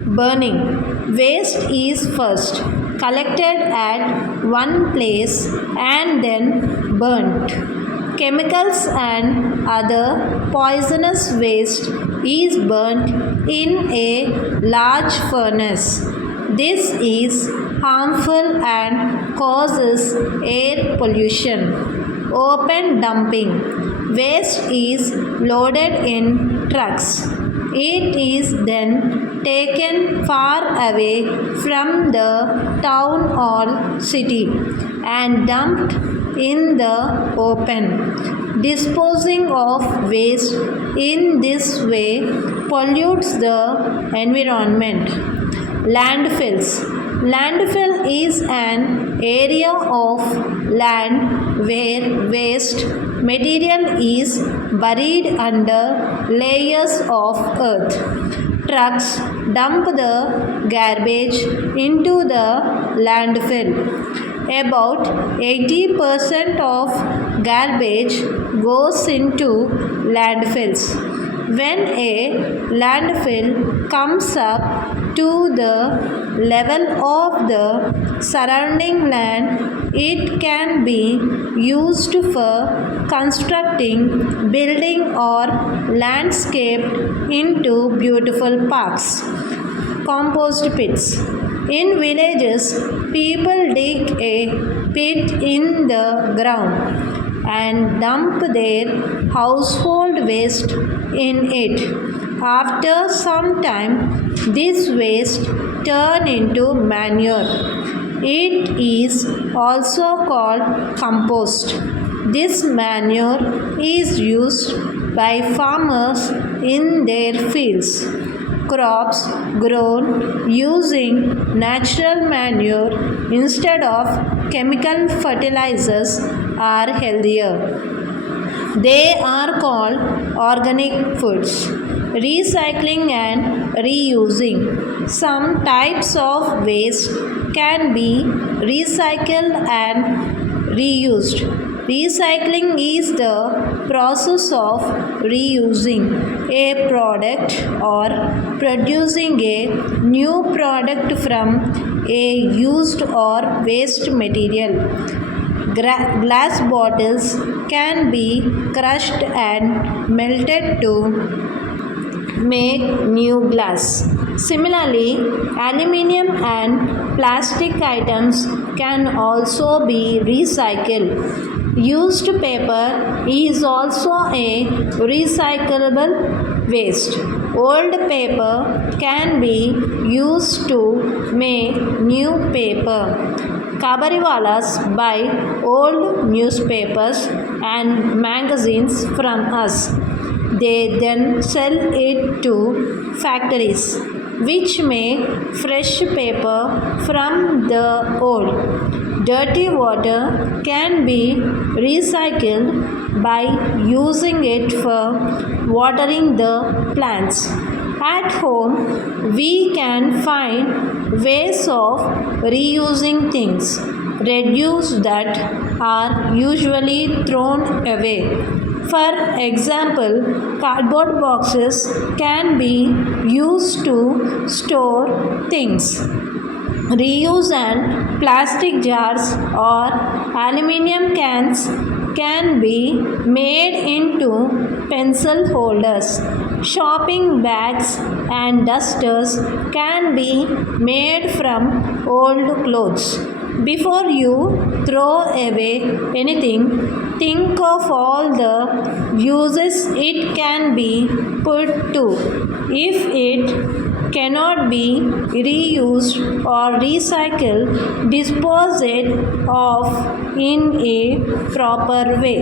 Burning. Waste is first collected at one place and then burnt. Chemicals and other poisonous waste is burnt in a large furnace. This is harmful and causes air pollution. Open dumping. Waste is loaded in trucks. It is then taken far away from the town or city and dumped in the open. Disposing of waste in this way pollutes the environment. Landfills. Landfill is an area of land where waste material is buried under layers of earth. Trucks dump the garbage into the landfill. About 80% of garbage goes into landfills. When a landfill comes up to the level of the surrounding land, it can be used for constructing building or landscape into beautiful parks. Compost pits. In villages, people dig a pit in the ground and dump their household waste in it. After some time, this waste turns into manure. It is also called compost. This manure is used by farmers in their fields. Crops grown using natural manure instead of chemical fertilizers are healthier. They are called organic foods. Recycling and reusing. Some types of waste can be recycled and reused. Recycling is the process of reusing a product or producing a new product from a used or waste material. Glass bottles can be crushed and melted to make new glass. Similarly, aluminium and plastic items can also be recycled. Used paper is also a recyclable waste. Old paper can be used to make new paper. Kabariwalas buy old newspapers and magazines from us. They then sell it to factories which make fresh paper from the old. Dirty water can be recycled by using it for watering the plants. At home, we can find ways of reusing things, reduce that are usually thrown away. For example, cardboard boxes can be used to store things. Reuse and plastic jars or aluminium cans can be made into pencil holders. Shopping bags and dusters can be made from old clothes. Before you throw away anything, think of all the uses it can be put to. If it cannot be reused or recycled, dispose it of in a proper way.